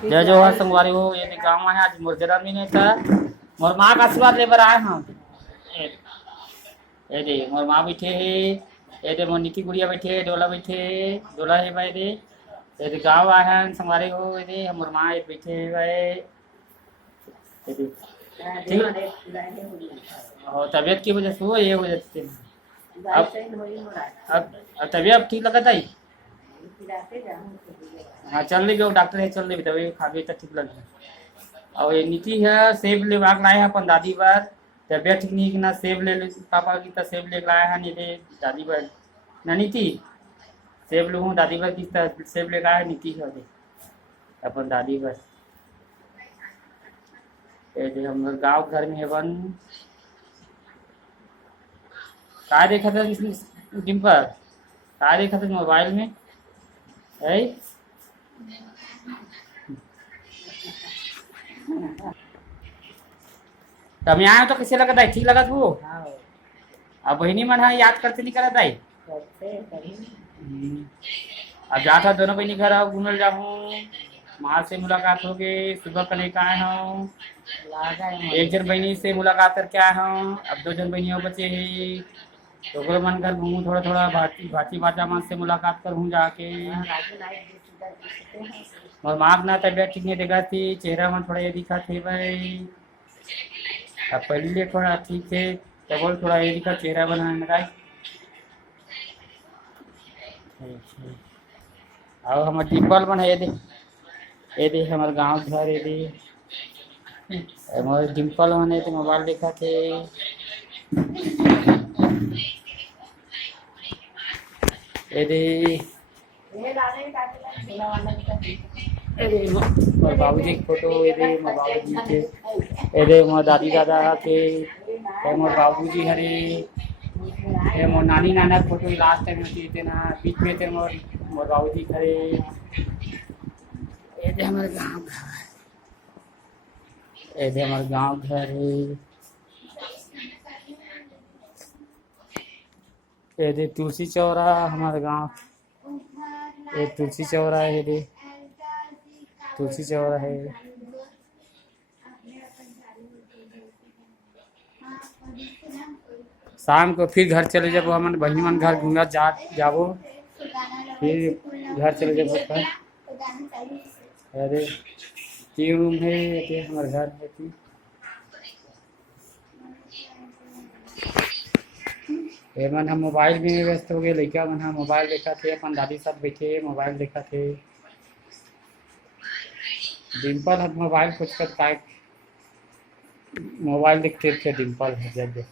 जय जोहर संगवारी हो। ये गाँव है, आज मोर जन्मदिन है था। मोर माँ का आशीर्वाद लेबर आए हम। ये दे मोर माँ बैठे है। ये दे मोर निकी गुड़िया बैठे है, डोला बैठे है, डोला है भाई दे। ये दे गाँव आए हैं संगवारी हो। ये दे मोर माँ ये बैठे है भाई। ठीक और तबीयत की वजह से हो ये वजह से अब तबीयत ठीक लगा था। हाँ चल रही गो डॉक्टर है, चल रही दवाई खा गई तो ठीक लग गई। और ये नीति है सेब ले वाक लाए हैं अपन दादी बार। तबियत ठीक नहीं कि ना सेब ले पापा की तो सेब ले लाया है नहीं दे दादी बार ना नीति सेब लूँ दादी बार की सेब ले आया नीति है दे अपन दादी बार। ये हम लोग गाँव घर में है बन क्या देखा था डिम्पर क्या देखा था मोबाइल में है। तब यहाँ तो कैसे लगा था ठीक लगा तू अब बहनी मन है याद करते नहीं करा था। अब जाता दोनों बहनी घर आओ घूमल जाऊँ माँ से मुलाकात हो गई सुबह कने का आए हूँ। एक जन बहनी से मुलाकात करके आए हूँ अब दो जन बहनियों बचे ही तो मन घर घूमूँ थोड़ा थोड़ा भाटी बाचा मन से मुलाकात करूँ जाके। और माँ अपना तबियत ठीक नहीं देखा थी चेहरा में थोड़ा ये दिखा थे भाई। अब पहले थोड़ा ठीक थे तब थोड़ा ये दिखा चेहरा बनाने लगा। और हमारे डिम्पल बन है ये दे हमारे गांव घर ये दे हमारे डिम्पल बने तो मोबाइल देखा थे। ये दे मोर बाबूजी की फोटो ये दे मोर बाबूजी के ये दे मोर दादी दादा के मोर बाबूजी हरे ये मोर नानी नाना के फोटो लास्ट टाइम में थे ना बीच में थे मोर मोर बाबूजी खड़े। ये दे हमारे गाँव घर ये दे हमारे गाँव घर है। ये दे तुलसी चौरा हमारे गाँव ये तुलसी चौरा है दे तुलसी चौरा है। शाम को फिर घर चले जाबो हम बहनी मन घर घूंगा जाबो फिर घर चले जाबो। अरे तीन रूम है ये हमारे घर है। ये मन हम मोबाइल में व्यस्त हो गए लड़का मन हम मोबाइल देखा थे अपन दादी साथ बैठे मोबाइल देखा थे। डिम्पल मोबाइल कुछ कर मोबाइल देखते थे डिम्पल है जब